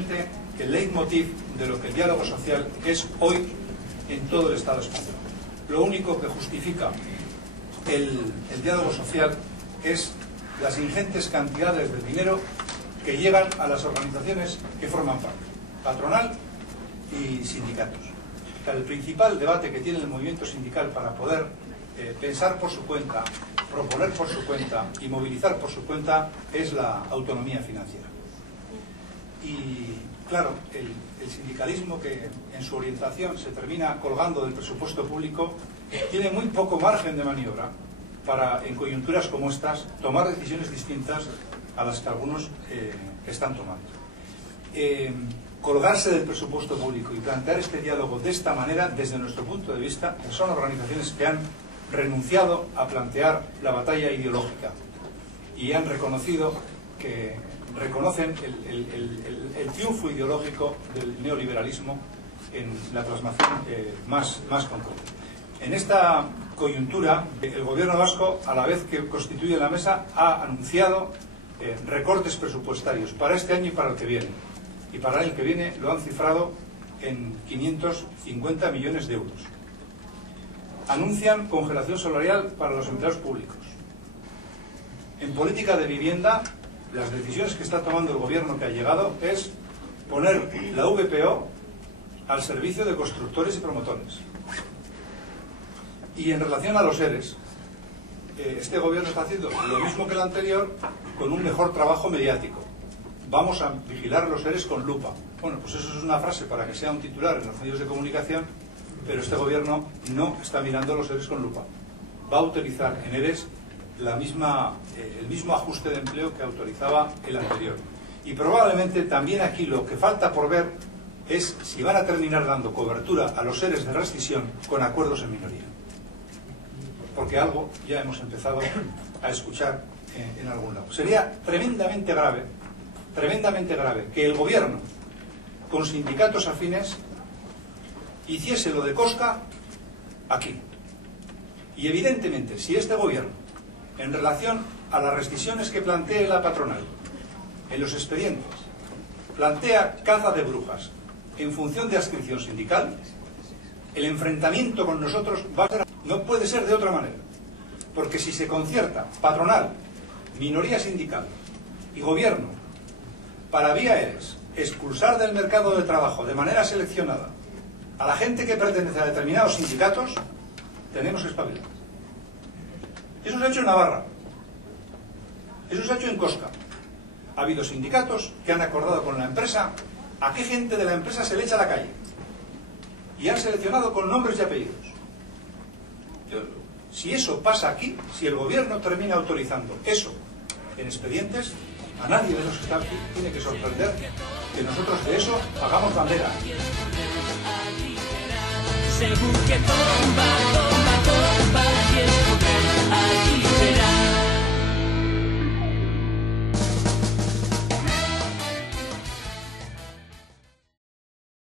probablemente el leitmotiv de lo que el diálogo social es hoy en todo el Estado español. Lo único que justifica el diálogo social es las ingentes cantidades de dinero que llegan a las organizaciones que forman parte, patronal y sindicatos. O sea, el principal debate que tiene el movimiento sindical para poder pensar por su cuenta, proponer por su cuenta y movilizar por su cuenta es la autonomía financiera. Y claro, el sindicalismo, que en su orientación se termina colgando del presupuesto público, tiene muy poco margen de maniobra para, en coyunturas como estas, tomar decisiones distintas a las que algunos están tomando. Colgarse del presupuesto público y plantear este diálogo de esta manera, desde nuestro punto de vista, son organizaciones que han renunciado a plantear la batalla ideológica y han reconocido que reconocen el triunfo ideológico del neoliberalismo en la plasmación más concreta. En esta coyuntura, el gobierno vasco, a la vez que constituye la mesa, ha anunciado recortes presupuestarios para este año y para el que viene. Y para el que viene lo han cifrado en 550 millones de euros. Anuncian congelación salarial para los empleados públicos. En política de vivienda, las decisiones que está tomando el gobierno que ha llegado es poner la VPO al servicio de constructores y promotores. Y en relación a los ERES, este gobierno está haciendo lo mismo que el anterior, con un mejor trabajo mediático. Vamos a vigilar los ERES con lupa. Bueno, pues eso es una frase para que sea un titular en los medios de comunicación, pero este gobierno no está mirando los ERES con lupa. Va a autorizar en ERES el mismo ajuste de empleo que autorizaba el anterior. Y probablemente también aquí lo que falta por ver es si van a terminar dando cobertura a los ERES de rescisión con acuerdos en minoría. Porque algo ya hemos empezado a escuchar en algún lado. Sería tremendamente grave que el gobierno, con sindicatos afines, hiciese lo de Cosca aquí. Y evidentemente, si este gobierno, en relación a las rescisiones que plantee la patronal en los expedientes, plantea caza de brujas en función de adscripción sindical, el enfrentamiento con nosotros va a ser, no puede ser de otra manera. Porque si se concierta patronal, minoría sindical y gobierno para vía ERES expulsar del mercado de trabajo de manera seleccionada a la gente que pertenece a determinados sindicatos, tenemos que espabilar. Eso se ha hecho en Navarra. Eso se ha hecho en Cosca. Ha habido sindicatos que han acordado con la empresa a qué gente de la empresa se le echa a la calle. Y han seleccionado con nombres y apellidos. Si eso pasa aquí, si el gobierno termina autorizando eso en expedientes, a nadie de los que está aquí tiene que sorprender que nosotros de eso hagamos bandera. Según que tomba,